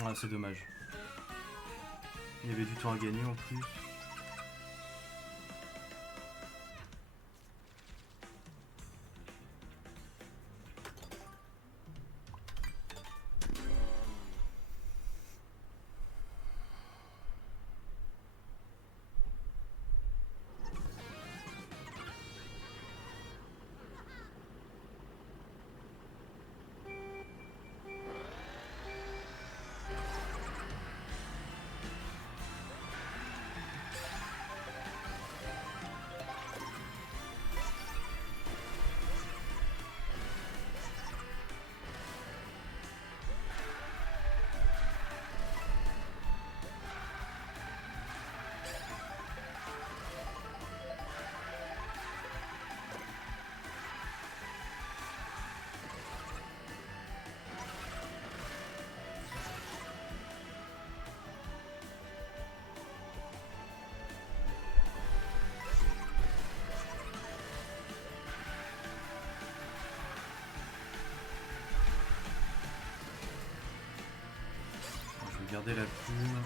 Ah, c'est dommage. Il y avait du temps à gagner en plus. garder la plume.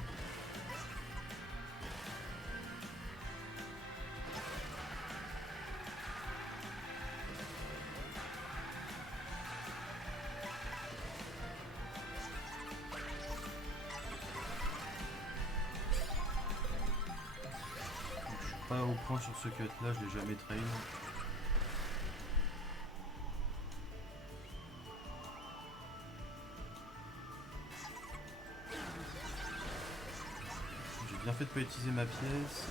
Donc, je suis pas au point sur ce cut là, je l'ai jamais train. J'ai bien fait de pas utiliser ma pièce.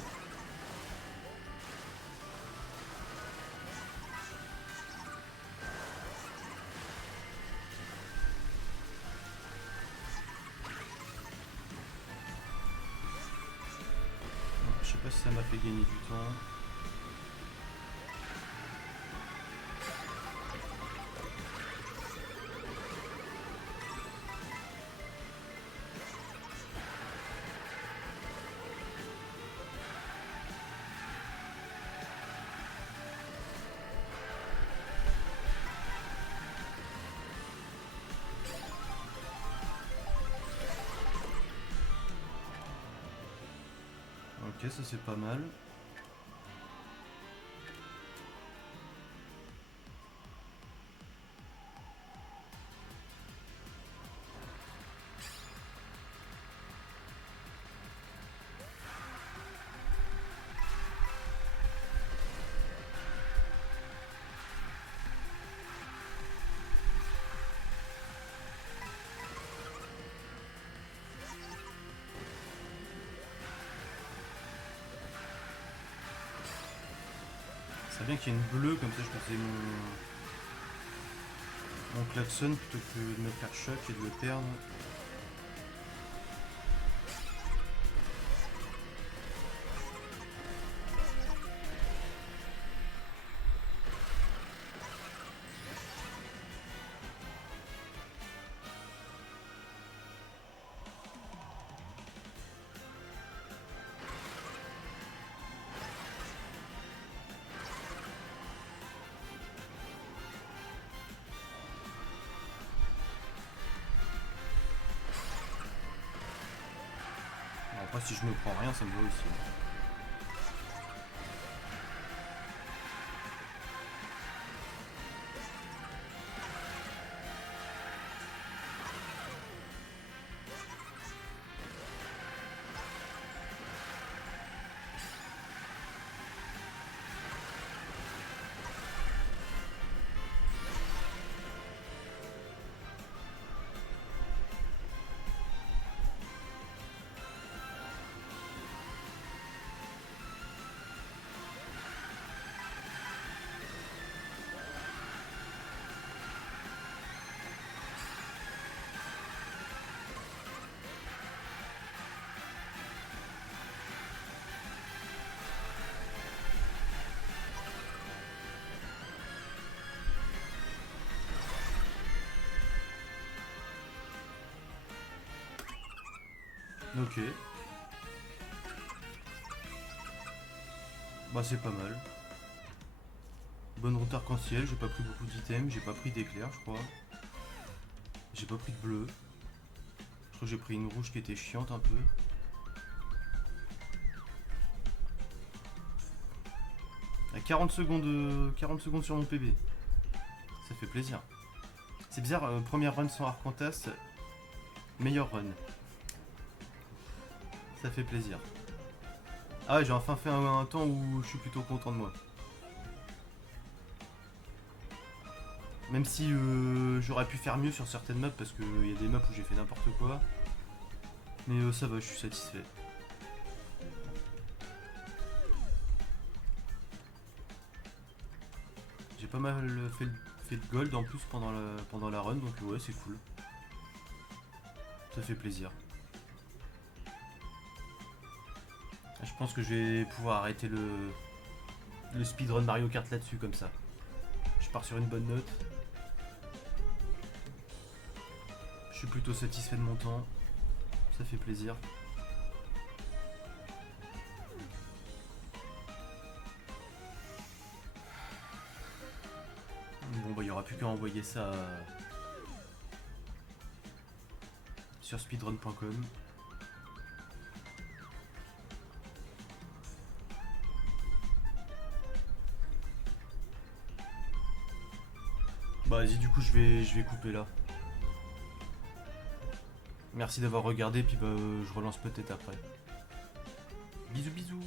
Je sais pas si ça m'a fait gagner du temps. Ok, ça c'est pas mal. C'est bien qu'il y ait une bleue, comme ça je peux utiliser mon klaxon plutôt que de me faire choc et de le perdre. Après si je me prends rien ça me va aussi. Ok. Bah c'est pas mal. Bonne route arc-en-ciel, j'ai pas pris beaucoup d'items, j'ai pas pris d'éclairs je crois. J'ai pas pris de bleu. Je crois que j'ai pris une rouge qui était chiante un peu. À 40 secondes sur mon PB. Ça fait plaisir. C'est bizarre, première run sans Arcantas, meilleure run. Ça fait plaisir. Ah ouais, j'ai enfin fait un temps où je suis plutôt content de moi. Même si j'aurais pu faire mieux sur certaines maps parce qu'il y a des maps où j'ai fait n'importe quoi. Mais ça va, je suis satisfait. J'ai pas mal fait de gold en plus pendant la run, donc ouais, c'est cool. Ça fait plaisir. Je pense que je vais pouvoir arrêter le speedrun Mario Kart là-dessus, comme ça. Je pars sur une bonne note. Je suis plutôt satisfait de mon temps. Ça fait plaisir. Bon bah il n'y aura plus qu'à envoyer ça sur speedrun.com. Bah vas-y, du coup je vais couper là. Merci d'avoir regardé, puis bah je relance peut-être après. Bisous bisous.